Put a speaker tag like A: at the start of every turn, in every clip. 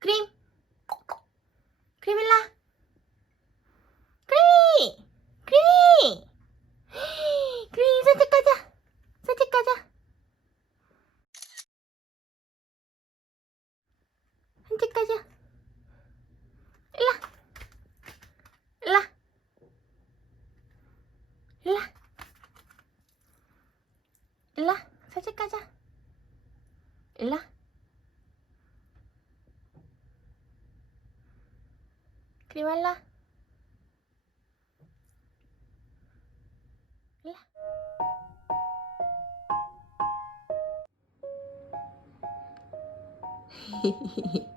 A: 크림. 크림일라. 크림이. 크림이. 크림 산책 가자. 산책 가자. 산책 가자. 일라. 일라. 일라. 산책 가자. 일라. 그리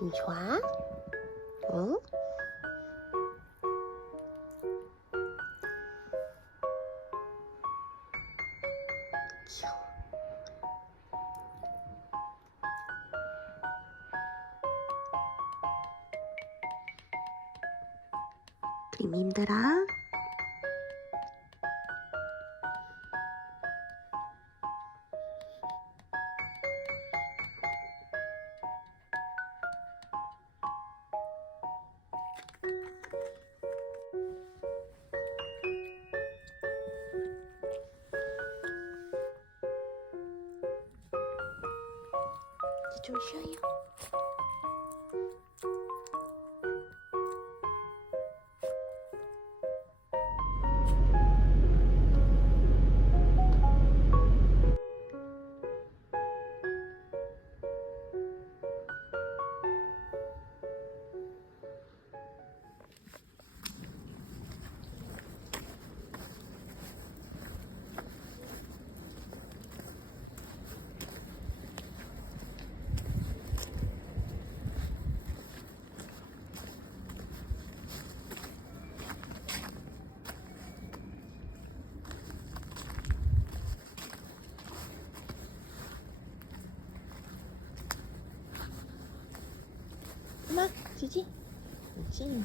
A: 김 좋아? 응? 귀여워. 그림 힘들어? to show you. 使劲使劲